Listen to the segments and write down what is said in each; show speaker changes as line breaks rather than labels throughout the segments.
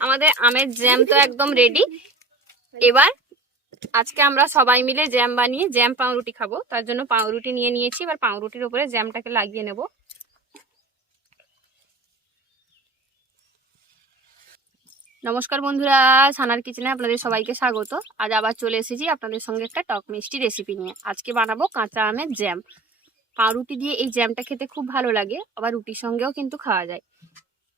আমাদের আমের জ্যাম তো একদম রেডি এবার আজকে আমরা সবাই মিলে জ্যাম বানিয়ে জ্যাম পাউরুটি খাব। তার জন্য পাউরুটি নিয়ে নিয়েছি। এবার পাউরুটির উপরে জ্যামটাকে লাগিয়ে নেব। নমস্কার বন্ধুরা, সানার কিচেনে আপনাদের সবাইকে স্বাগত। আজ আবার চলে এসেছি আপনাদের সঙ্গে একটা টক মিষ্টি রেসিপি নিয়ে। আজকে বানাবো কাঁচা আমের জ্যাম পাউরুটি দিয়ে এই জ্যামটা খেতে খুব ভালো লাগে, আবার রুটির সঙ্গেও কিন্তু খাওয়া যায়।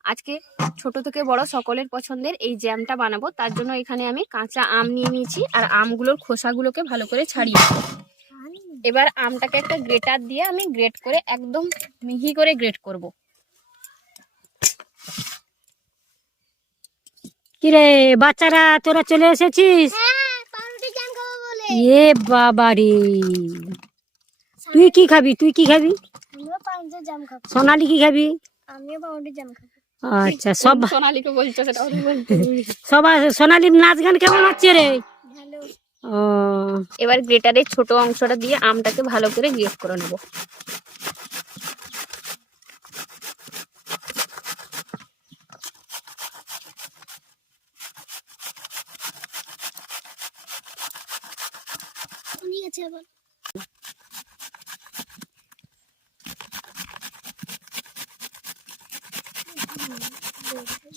আজকে ছোট থেকে বড় সকলের পছন্দের এই জ্যামটা বানাবো। তার জন্য এখানে আমি কাঁচা আম নিয়ে নিয়েছি আর আমগুলোর খোসাগুলোকে ভালো করে ছাড়িয়ে এবার আমটাকে একটা গ্রেটার দিয়ে আমি গ্রেট করে একদম মিহি করে গ্রেট করব।
কিরে বাচ্চারা তোরা চলে এসেছিস? এ বাবা রে তুই কি খাবি? তুই কি খাব। সোনালি কি খাবি?
আমিও পাউরুটির জাম খাব
আচ্ছা সব
সোনালিকে বলছো সেটা ওরে বলতে
সবাই সোনালির নাচ গান কেমন হচ্ছে রে? ও।
এবার গ্রেটারের ছোট অংশটা দিয়ে আমটাকে ভালো করে গ্রেট করে নেব
ঠিক আছে আবার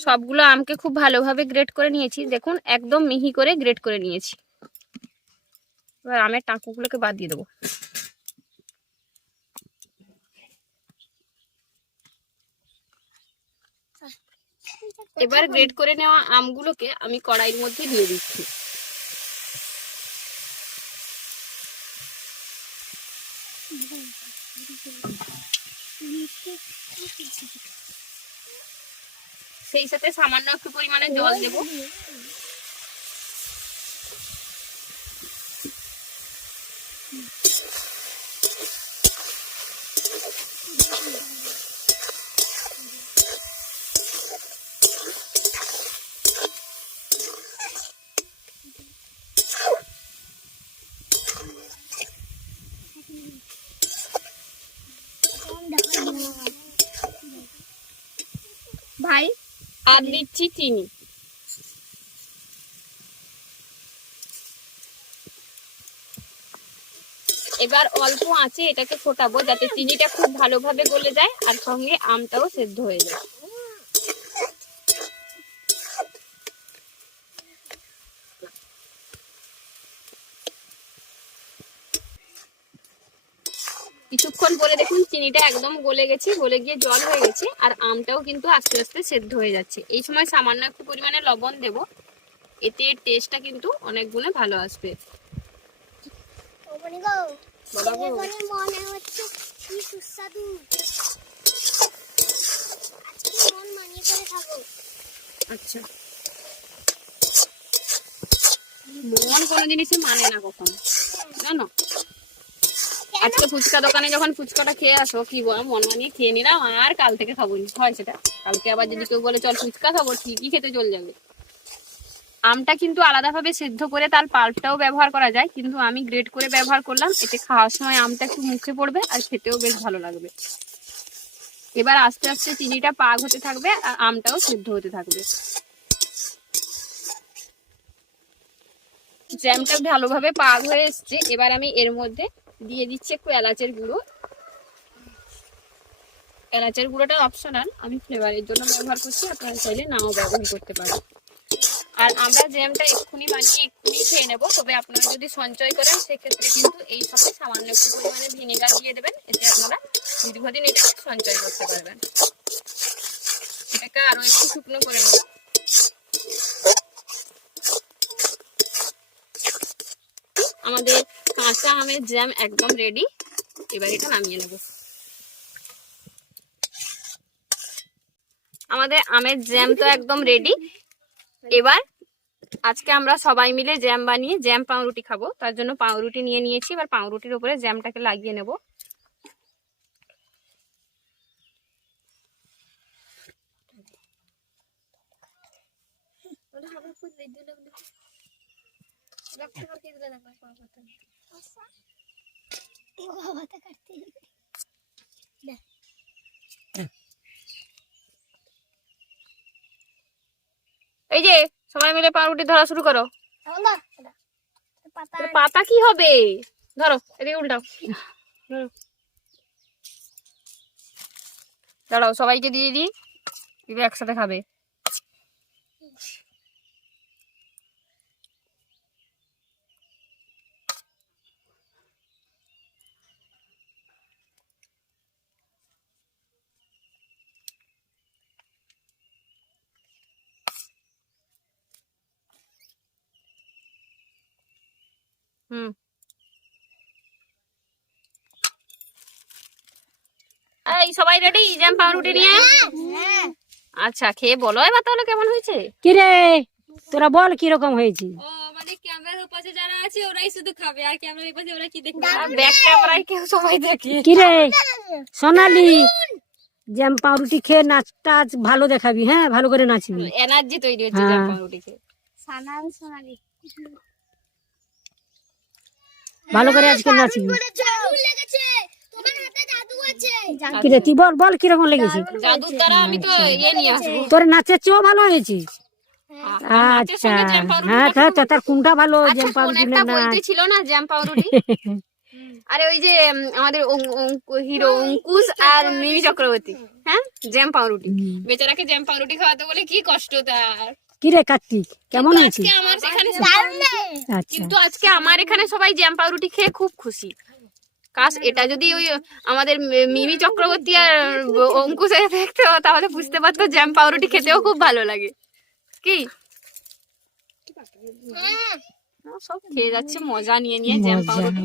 সবগুলো আমকে খুব ভালোভাবে গ্রেট করে নিয়েছি। দেখুন, একদম মিহি করে গ্রেট করে নিয়েছি। এবার আমের টাকুগুলোকে বাদ দিয়ে দেবো। এবার গ্রেট করে নেওয়া আমগুলোকে আমি কড়াইয়ের মধ্যে দিয়ে দিচ্ছি। সেই সাথে সামান্য একটু পরিমাণে জল দেবো। ভাই আর দিচ্ছি চিনি। এবার অল্প আঁচে এটাকে ফোটাবো যাতে চিনিটা খুব ভালোভাবে গলে যায় আর সঙ্গে আমটাও সেদ্ধ হয়ে যায়। কিছুক্ষণ পরে দেখুন চিনিটা একদম গলে গেছে গলে গিয়ে জল হয়ে গেছে আর আমটাও কিন্তু আস্তে আস্তে সেদ্ধ হয়ে যাচ্ছে। এই সময় সামান্য একটু পরিমাণে লবণ দেব এতে টেস্টটা কিন্তু অনেক গুণে ভালো আসবে। আচ্ছা। মন কোনো জিনিসই মানে না কখন। জানো? আজকে ফুচকা দোকানে যখন ফুচকাটা খেয়ে আসো, কি বলো, মন মানিয়ে খেয়ে নিলাম, আর কাল থেকে খাব নি। হয় সেটা। কালকে আবার যদি কেউ বলে, চল ফুচকা খাব, ঠিকই খেতে চলে যাবে। আমটা কিন্তু আলাদাভাবে সেদ্ধ করে তার পাল্পটাও ব্যবহার করা যায়, কিন্তু আমি গ্রেড করে ব্যবহার করলাম। এতে খাওয়ার সময় আমটা একটু মুখে পড়বে আর খেতেও বেশ ভালো লাগবে। এবার আস্তে আস্তে চিনিটা পাক হতে থাকবে আর আমটাও সেদ্ধ হতে থাকবে। জ্যামটা ভালোভাবে পাক হয়ে এসছে। এবার আমি এর মধ্যে দিয়ে দিচ্ছি একটু এলাচের গুঁড়ো। এলাচের গুঁড়োটা অপশনাল আমি ফ্লেভারের জন্য ব্যবহার করছি, আপনারা চাইলে নাও ব্যবহার করতে পারেন। আর আমরা জ্যামটা এক্ষুনি বানিয়ে, এক্ষুনি খেয়ে নেব, তবে আপনারা যদি সঞ্চয় করেন, সেক্ষেত্রে কিন্তু এই সময় সামান্য একটু পরিমাণে ভিনেগার দিয়ে দেবেন, এতে আপনারা দীর্ঘদিন এটাকে সঞ্চয় করতে পারবেন। এটাকে আরও একটু শুকনো করে নেব আমাদের কাঁচা আমের জ্যাম একদম রেডি এবার এটা নামিয়ে নেব। আমাদের আমের জ্যাম তো একদম রেডি এবার আজকে আমরা সবাই মিলে জ্যাম বানিয়ে জ্যাম পাউরুটি খাব। তার জন্য পাউরুটি নিয়ে নিয়েছি। এবার পাউরুটির উপরে জ্যামটাকে লাগিয়ে নেব।
কাটতে
এই যে সবাই মিলে পাউরুটি ধরা শুরু করো।
পাতা
কি হবে ধরো এদিকে উল্টাও ধরো। দাঁড়াও সবাইকে দিয়ে দিই একসাথে খাবে হুম। এই সবাই রেডি জ্যাম পাউরুটি নিয়ে?
হ্যাঁ।
আচ্ছা খেয়ে বলো। এবার তাহলে কেমন হয়েছে?
কিরে? তোরা বল হয়েছে?
ও মানে ক্যামেরার পাশে যারা আছে ওরাই শুধু খাবে। আর ক্যামেরার পাশে ওরা কি দেখবে?
ব্যাক ক্যামেরায় কেউ সবাই দেখে।
কিরে? সোনালি জ্যাম পাউরুটি খেয়ে নাচ টাচ ভালো দেখাবি হ্যাঁ? ভালো করে নাচবি।
এনার্জি তৈরি হচ্ছে। জ্যাম পাউরুটি খেয়ে
সোনালি।
ভালো করে আজকে নাচবি।
জাদু লেগেছে। তোমার হাতে জাদু আছে।
কিরে তুই বল বল কীরকম লেগেছে?
জাদুর দ্বারা আমি তো ইয়ে
তোর নাচের চেয়েও ভালো হয়েছে? আচ্ছা। হ্যাঁ তা- তা- তার কোনটা ভালো?
আচ্ছা
জ্যাম পাউরুটি না
ছিল না জ্যাম পাউরুটি আরে ওই যে আমাদের হিরো অঙ্কুশ আর মিমি চক্রবর্তী। হ্যাঁ জ্যাম পাউরুটি বেচারাকে জ্যাম পাউরুটি খাওয়াতে বলে কি কষ্ট তার।
কিরে কার্তিক? কেমন হয়েছে?
আজকে আমার এখানে
আচ্ছা
কিন্তু আজকে আমার এখানে সবাই জ্যাম পাউরুটি খেয়ে খুব খুশি। কাশ এটা যদি ওই আমাদের মিমি চক্রবর্তী আর অঙ্কুশে দেখতো তাহলে বুঝতে পারতো জ্যাম পাউরুটি খেতেও খুব ভালো লাগে। কি? সব খেয়ে যাচ্ছে মজা নিয়ে নিয়ে জ্যাম পাউরুটি।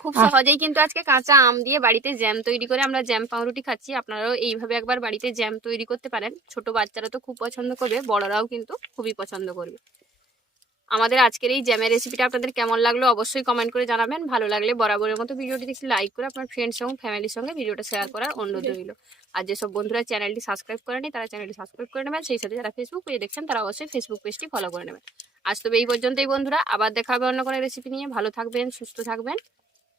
খুব সহজেই কিন্তু আজকে কাঁচা আম দিয়ে বাড়িতে জ্যাম তৈরি করে আমরা জ্যাম পাউরুটি খাচ্ছি। আপনারাও এইভাবে একবার বাড়িতে জ্যাম তৈরি করতে পারেন। ছোট বাচ্চারা তো খুব পছন্দ করবে বড়রাও কিন্তু খুবই পছন্দ করবে। আমাদের আজকের এই জ্যামের রেসিপিটা আপনাদের কেমন লাগল অবশ্যই কমেন্ট করে জানাবেন। ভালো লাগলে বরাবরের মতো ভিডিওটি দেখি লাইক করে আপনার ফ্রেন্ডস এবং ফ্যামিলির সঙ্গে ভিডিওটা শেয়ার করার অনুরোধ রইল। আর যেসব বন্ধুরা চ্যানেলটি সাবস্ক্রাইব করেনি তারা চ্যানেলটি সাবস্ক্রাইব করে নেবেন। সেই সাথে যারা ফেসবুক পেজে দেখছেন তারা অবশ্যই ফেসবুক পেজটি ফলো করে নেবেন। আজ তবে এই পর্যন্তই বন্ধুরা আবার দেখা হবে অন্য কোনো রেসিপি নিয়ে। ভালো থাকবেন সুস্থ থাকবেন।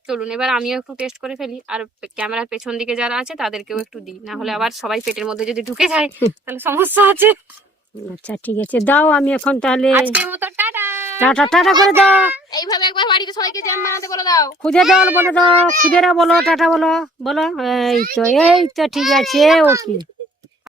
চলুন এবার আমিও একটু টেস্ট করে ফেলি। আর ক্যামেরার পেছন দিকে যারা আছে তাদেরকেও একটু দিই। না হলে আবার সবাই পেটের মধ্যে যদি ঢুকে যায় তাহলে সমস্যা আছে।
আচ্ছা ঠিক আছে। দাও আমি এখন তাহলে
আজকের মতো টাটা
টাটা করে দাও।
এইভাবে একবার বাড়িতে সবাইকে জ্যাম বানাতে বলে দাও।
খুদে দল বলে দাও। খুদেরা বলো টাটা বলো। বলো এই তো এই তো ঠিক আছে ওকে